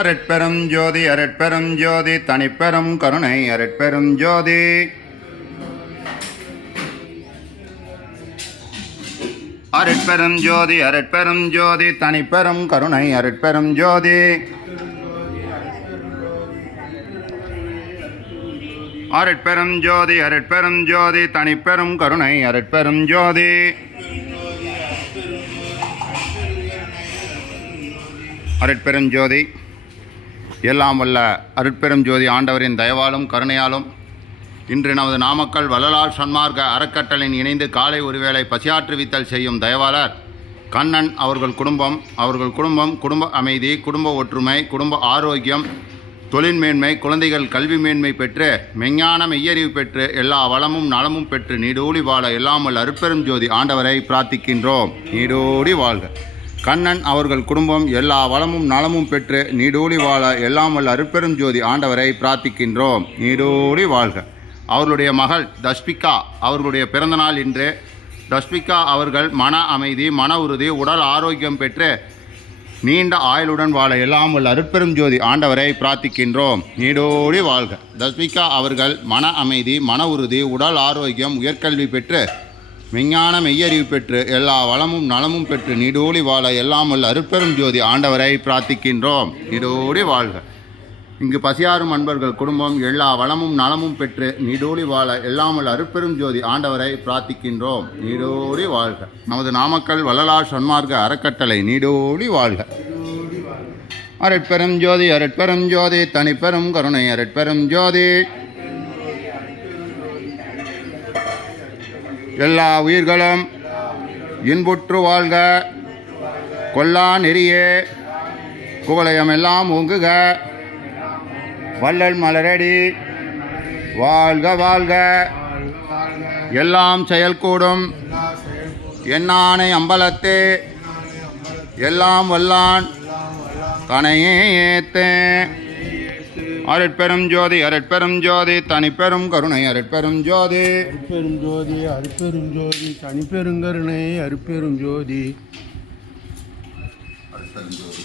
அரட்பெரும் ஜோதி அரட்பெரும் ஜோதி தனிப்பெரும் கருணை அரட்பெரும் ஜோதி. அரட்பெரும் ஜோதி அரட்பெரும் ஜோதி தனிப்பெரும் கருணை அரட்பெரும் ஜோதி. அரட்பெரும் ஜோதி அரட்பெரும் ஜோதி தனிப்பெரும் கருணை அரட்பெரும் ஜோதி. அரட்பெரும் ஜோதி. எல்லாம் வல்ல அருட்பெரும் ஜோதி ஆண்டவரின் தயவாலும் கருணையாலும் இன்று நமது நாமக்கல் வள்ளலார் சன்மார்க்க அறக்கட்டளையின் இணைந்து காலை ஒருவேளை பசியாற்றுவித்தல் செய்யும் தயவாளர் கண்ணன் அவர்கள் குடும்பம் குடும்ப அமைதி, குடும்ப ஒற்றுமை, குடும்ப ஆரோக்கியம், தொழில் மேன்மை, குழந்தைகள் கல்வி மேன்மை பெற்று மெஞ்ஞான மெய்யறிவு பெற்று எல்லா வளமும் நலமும் பெற்று நீடூழி வாழ எல்லாமல் அருட்பெரும் ஜோதி ஆண்டவரை பிரார்த்திக்கின்றோம். நீடூழி வாழ்க. கண்ணன் அவர்கள் குடும்பம் எல்லா வளமும் நலமும் பெற்று நீடூழி வாழ எல்லாமல் அருட்பெரும் ஜோதி ஆண்டவரை பிரார்த்திக்கின்றோம். நீடூழி வாழ்க. அவர்களுடைய மகள் தஸ்பிகா அவர்களுடைய பிறந்தநாள் இன்று. தஸ்பிகா அவர்கள் மன அமைதி, மன உறுதி, உடல் ஆரோக்கியம் பெற்று நீண்ட ஆயுளுடன் வாழ எல்லாம் வல்ல அருட்பெரும் ஜோதி ஆண்டவரை பிரார்த்திக்கின்றோம். நீடோடி வாழ்க. தஸ்பிகா அவர்கள் மன அமைதி, மன உறுதி, உடல் ஆரோக்கியம், உயர்கல்வி பெற்று மெஞ்ஞான மெய்யறிவு பெற்று எல்லா வளமும் நலமும் பெற்று நீடோடி வாழ எல்லாம் வல்ல அருட்பெரும் ஜோதி ஆண்டவரை பிரார்த்திக்கின்றோம். நீடோடி வாழ்க. இங்கு பசியாரும் அன்பர்கள் குடும்பம் எல்லா வளமும் நலமும் பெற்று நீடோடி வாழ எல்லாம் வல்ல அருட்பெரும் ஜோதி ஆண்டவரை பிரார்த்திக்கின்றோம். நீடோடி வாழ்க. நமது நாமக்கல் வள்ளலார் சன்மார்க்க அறக்கட்டளை நீடோடி வாழ்க. அரட்பெரும் ஜோதி அரட்பெரும் ஜோதி தனிப்பெரும் கருணை அரட்பெரும் ஜோதி. எல்லா உயிர்களும் இன்புற்று வாழ்க. கொல்லா நெறியே குவலயம் எல்லாம் ஓங்குக. வள்ளல் மலரடி வாழ்க வாழ்க. எல்லாம் செயல்கூடும் எண்ணானை அம்பலத்தே எல்லாம் வல்லான் கனையே ஏத்தே. அரட்பெரும் ஜோதி அரட்பெரும் ஜோதி தனிப்பெரும் கருணை அரட்பெரும் ஜோதி. அருட்பெரும் ஜோதி அருட்பெரும் ஜோதி தனிப்பெரும் கருணை அருட்பெரும் ஜோதி. அரட்பெரும் ஜோதி.